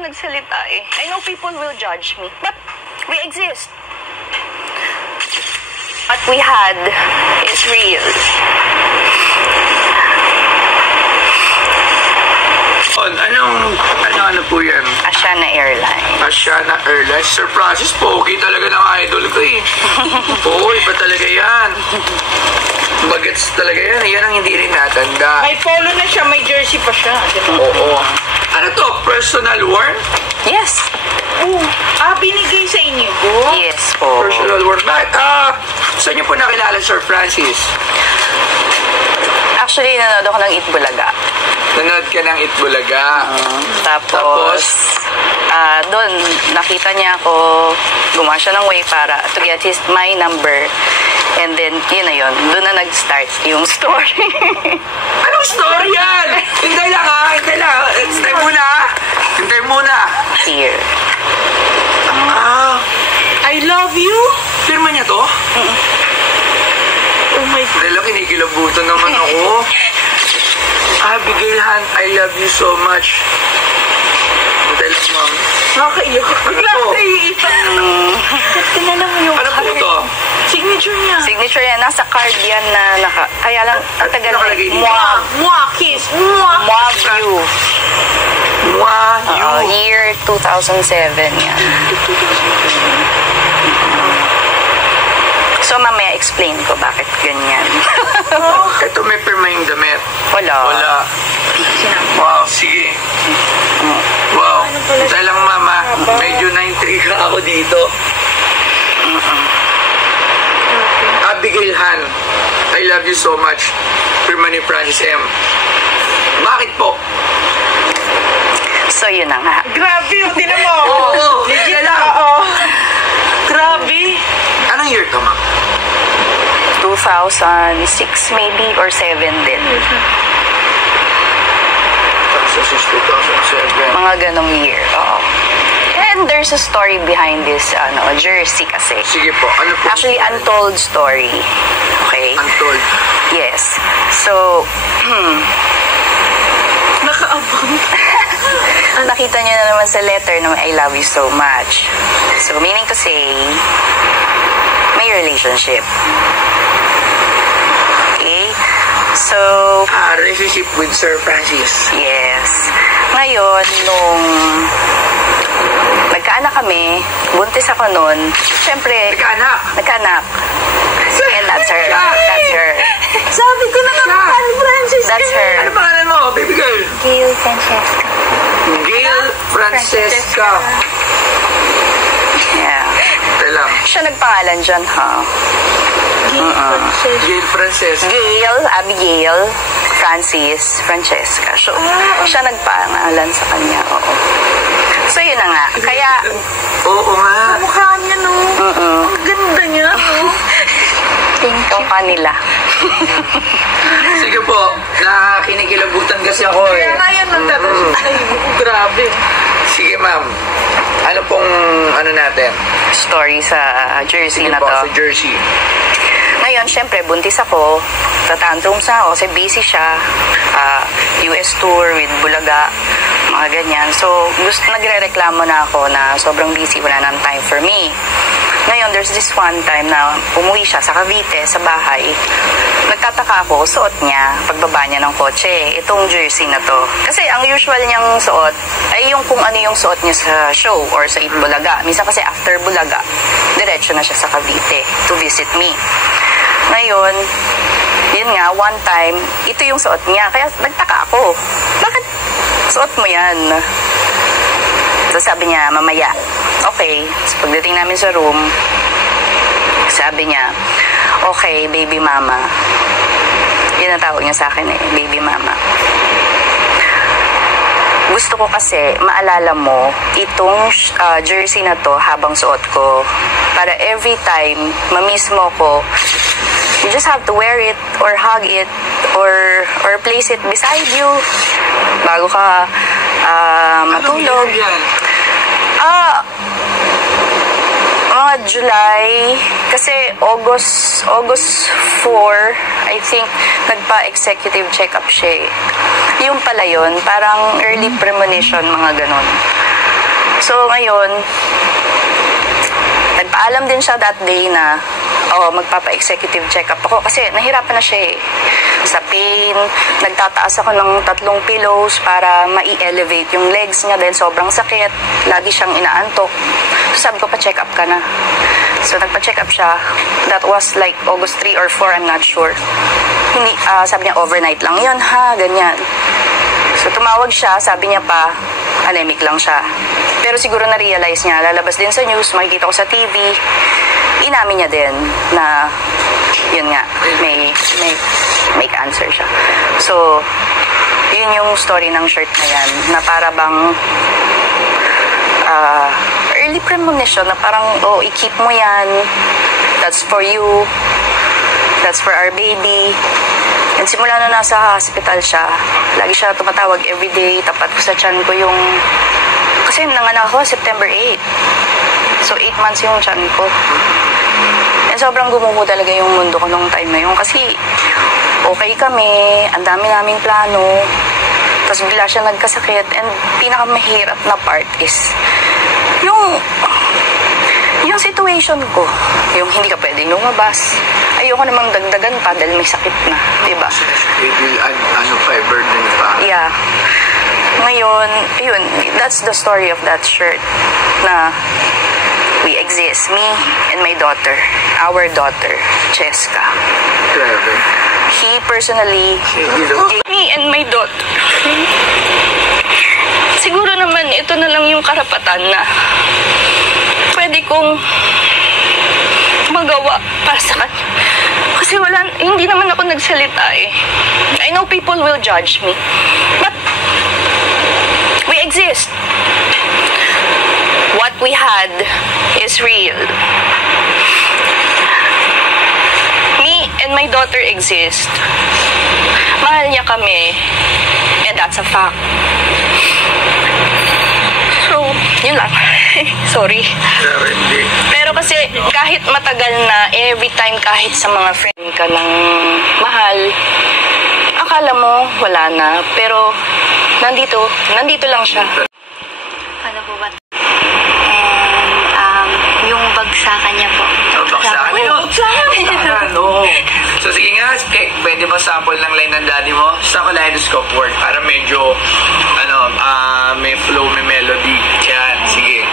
nagsalita eh. I know people will judge me, but we exist. What we had is real. Ano po yan? Asiana Airlines. Asiana Airlines. Sir Francis, pogi talaga ng idol ko eh. Oo, iba talaga yan. Bagets talaga yan. Yan ang hindi rin natanda. May polo na siya, may jersey pa siya. Oo. Ano to? Personal worn? Yes. Binigay sa inyo po? Yes po. Personal worn. Bakit? Saan niyo po nakilala Sir Francis? Actually, nanood ako ng Itbulaga. Nanood ka ng Itbulaga. Tapos doon, nakita niya ako, gumawa siya ng way para to get my number. And then, yun na yun. Doon na nag-start yung story. Anong story yan? Hintay lang ha. Hintay lang. Hintay muna. Hintay muna. Here. I love you? Firma niya to? Oh my God. Dahil lang, kinikilabutan naman ako. Abigail Han, I love you so much. Dahil lang, ma'am. Nakakaiyak. Bigla po? naiiyak. Tinala mo yung Ano po ito? signature niya. Signature yan. Nasa card yan na kaya lang, ang tagal na. Nakalagay dito? Mwah, kiss. Mwah. Mwah you. Mwah you. Year 2007 yan. So, mamaya explain ko bakit ganyan. Ito may pirma yung damit. Wala. Wala. Wow, sige. Wow. Dahil lang, mama, medyo na-intriga ako dito. Abigail Han, I love you so much. Pirma ni Francis M. Bakit po? So, yun na nga. Grabe yung tinan mo. Oo, Legit lang. Grabe. Anong year to, ma'am? 2006 maybe or 7 din. 2007. Mga ganong year. Oo. And there's a story behind this jersey kasi. Sige po, ano po? Actually, untold story. Okay? Untold. Yes. So, Nakaabang. nakita niyo na naman sa letter na I love you so much. So, meaning to say, may relationship. Okay? So, Relationship with Sir Francis. yes. Ngayon, nung nagkaanak kami, buntis ako nun, syempre, nagkaanak. And that's her. That's her. Sabi ko na naman, Francis. That's her. Ano pangalan mo, baby girl? Gail Francesca. Gail Francesca. Yeah. Lang. Siya nagpangalan dyan, ha? Gail Francesca. Gail, Abigail, Francis, Francesca. So, siya nagpangalan sa kanya, oo. So, yun na nga. Kaya, Oo nga. Mukha niya, no? Ang ganda niya, no? yung kanila. Sige po, kinikilabutan kasi ako eh. Kaya nga yan, ay, grabe. Sige ma'am, ano pong natin? Story sa jersey Sige na po, to. sa jersey. Ngayon, syempre, buntis ako. Tatantrums ako kasi busy siya. US tour with Bulaga, mga ganyan. So, nagre-reklamo na ako na sobrang busy, wala nang time for me. Ngayon, there's this one time na umuwi siya sa Cavite, sa bahay. Nagtataka ako, suot niya, pagbaba niya ng kotse, itong jersey na to. Kasi ang usual niyang suot ay yung kung ano yung suot niya sa show or sa Bulaga. Minsan kasi after Bulaga, diretso na siya sa Cavite to visit me. Ngayon, yun nga, one time, ito yung suot niya. Kaya nagtaka ako, bakit suot mo yan? So sabi niya, mamaya. Okay. So pagdating namin sa room, sabi niya, okay, baby mama. Yun ang tawag niya sa akin eh, baby mama. Gusto ko kasi maalala mo itong jersey na to habang suot ko. Para every time, mamiss mo ko, you just have to wear it or hug it or place it beside you bago ka matulog. Anong year yan? Mga July, kasi August 4, I think, nagpa-executive check-up siya eh. Yung pala yun, parang early premonition, mga ganon. So, ngayon, nagpaalam din siya that day na magpapa-executive check-up ako kasi nahirapan na siya eh. Sa pain, nagtataas ako ng 3 pillows para ma-elevate yung legs niya dahil sobrang sakit. Lagi siyang inaantok. So sabi ko, pa-check up ka na. So nagpa-check up siya. That was like August 3 or 4, I'm not sure. Hindi, sabi niya, overnight lang yun ha, ganyan. So tumawag siya, sabi niya pa, anemic lang siya. Pero siguro na-realize niya, lalabas din sa news, makikita ko sa TV, inamin niya din na, yun nga, may cancer siya. So, yun yung story ng shirt na yan, na para bang early premonition, na parang, i-keep mo yan, that's for you, that's for our baby. And simula na nasa hospital siya, lagi siya tumatawag everyday, tapat ko sa tiyan ko yung, kasi nanganak ako September 8. So, 8 months yung tiyan ko. And sobrang gumuho talaga yung mundo ko nung time na yun. Kasi, okay kami, ang dami naming plano, tapos bigla siya nagkasakit. And pinakamahirap na part is, yung situation ko, yung hindi ka pwedeng lumabas. Ayoko namang dagdagan pa dahil may sakit na, diba? It will add, burden pa. Yeah. Ngayon, yun, that's the story of that shirt na we exist, me and my daughter, our daughter, Cheska. Grabe. He personally, me and my daughter. Siguro naman, ito na lang yung karapatan na pwede kong magawa para sa kanya. Kasi hindi naman ako nagsalita eh. I know people will judge me. But, we exist. What we had is real. Me and my daughter exist. Mahal niya kami. And that's a fact. So, yun lang. Sorry. Pero kasi kahit matagal na, every time kahit sa mga friend ka ng mahal, akala mo wala na. Pero nandito lang siya. Ano po ba? And yung bagsakan niya po. Bagsakan niya? Bagsakan, oo. So sige nga, pwede ba sample ng line ng daddy mo? Sa kaleidoscope work, para medyo, may flow, may melody. Yan, sige.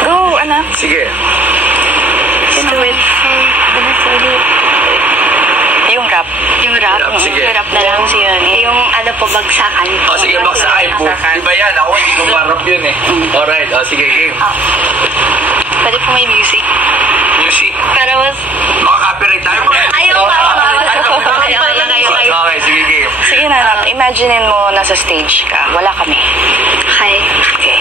Go, anak. Sige. Do it. Yung rap. Yung rap? Sige. Yung rap na lang siya. Yung po, bagsakan. Sige, bagsakan po. Diba yan? Ako, hindi ko marap yun eh. Alright, sige, game. Pwede po may music. Music? Pero was... Maka-copyright tayo. Ayaw pa. Okay, sige, game. Sige na lang. Imaginein mo nasa stage ka. Wala kami. Hi. Okay.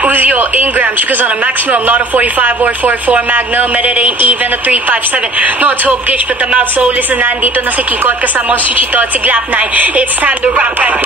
Uzio, Ingram, she goes on a maximum, not a 45 or 44 Magnum, and it ain't even a 357. No, it's Hope Gitch, but the mouth so listen, nandito na si Kiko at kasama si Chito at si Glap 9. It's time to rock right.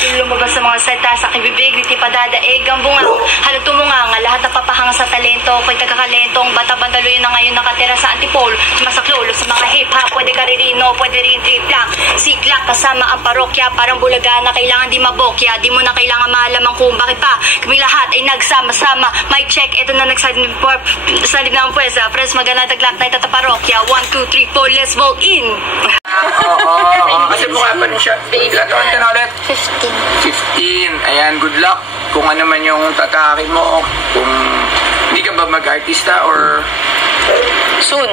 Yung lumabas sa mga salita sa kibibig, di pa dadaig ang bunga. Halat tumunga nga, lahat na papahanga sa talento, ko'y tagakalentong, bata-bandaloy na ngayon nakatira sa antipolo. Sumasaklolo sa mga hip-hop, pwede ka ririno, pwede rin trip lang. Si Glap kasama ang parokya, parang bulaga na kailangan di mabokya, di mo na kailangan malamang kung bakit pa. Kami lahat ay nagsama-sama. Mic check, ito na nagsalib ng pwesa. Press magana taglak na ito parokya. 1, 2, 3, 4, let's vote in. Kasi mukha pa rin siya. Ilan taon ka na ulit? 15. Ayan, good luck. Kung ano man yung tatakin mo. Kung hindi ka ba mag-artista or... Soon.